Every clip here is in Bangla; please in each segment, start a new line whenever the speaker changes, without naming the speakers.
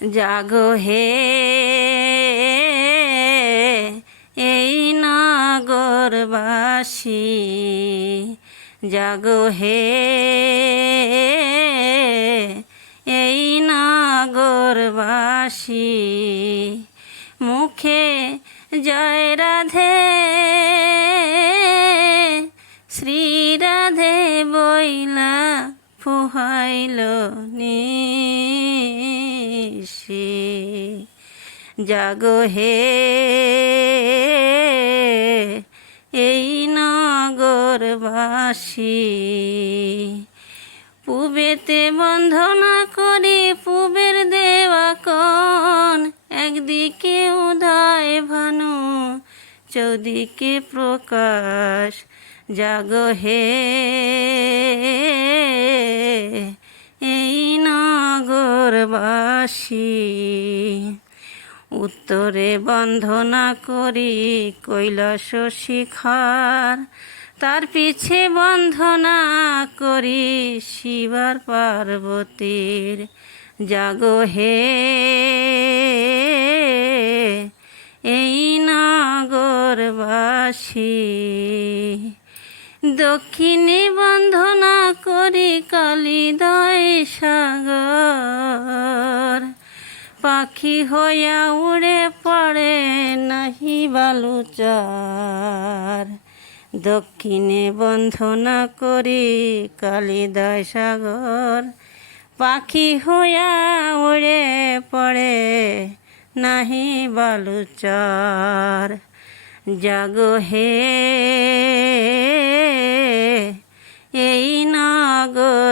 জাগো হে, এই নগরবাসী, জাগো হে, এই নগরবাসী, মুখে জয় রাধে, শ্রী রাধে বইলা ফুহাইল নিশি জাগো হে, এই নগরবাসী। পুবেতে বন্ধনা করি, পুবের দেওয়া কন। একদিকে উদয় ভানু, চৌদিকে প্রকাশ। জাগ হে, এই নগরবাসী। উত্তরে বন্ধনা করি কৈলাস শিখার তার পিছে বন্ধনা করি, শিবার পার্বতীর। জাগো হে, এই নগরবাসী। দক্ষিণে বন্ধনা করি, কালিদয় সাগর। পাখি হইয়া উড়ে পড়ে নাহি বালুচার। দক্ষিণে বন্ধনা করি কালিদয় সাগর। পাখি হইয়া উড়ে পড়ে নাহি বালুচার। জাগো হে, এই নগরবাসী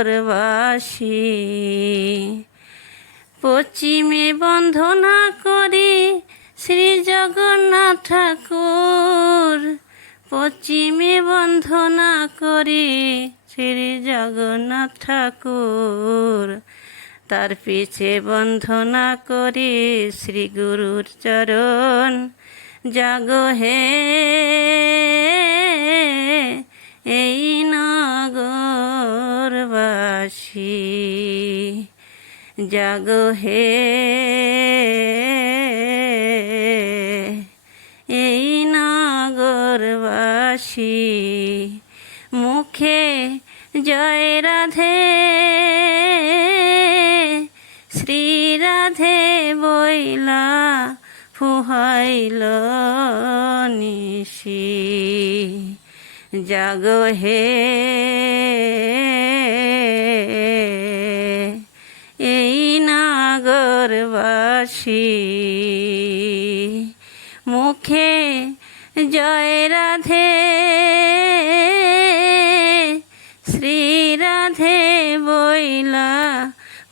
পশ্চিমে বন্ধনা করি শ্রী জগন্নাথ ঠাকুর। পশ্চিমে বন্ধনা করি শ্রী জগন্নাথ ঠাকুর। তার পিছে বন্ধনা করি শ্রী গুরুর চরণ। জাগ হে জাগ হে। এই নগরবাসী মুখে জয় রাধে। শ্রী রাধে বইলা ফুহাইল নিশি। জাগ হে। নাগরবাসী মুখে জয় রাধে শ্রী রাধে বইলা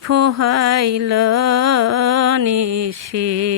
ফুহাইল নিশি।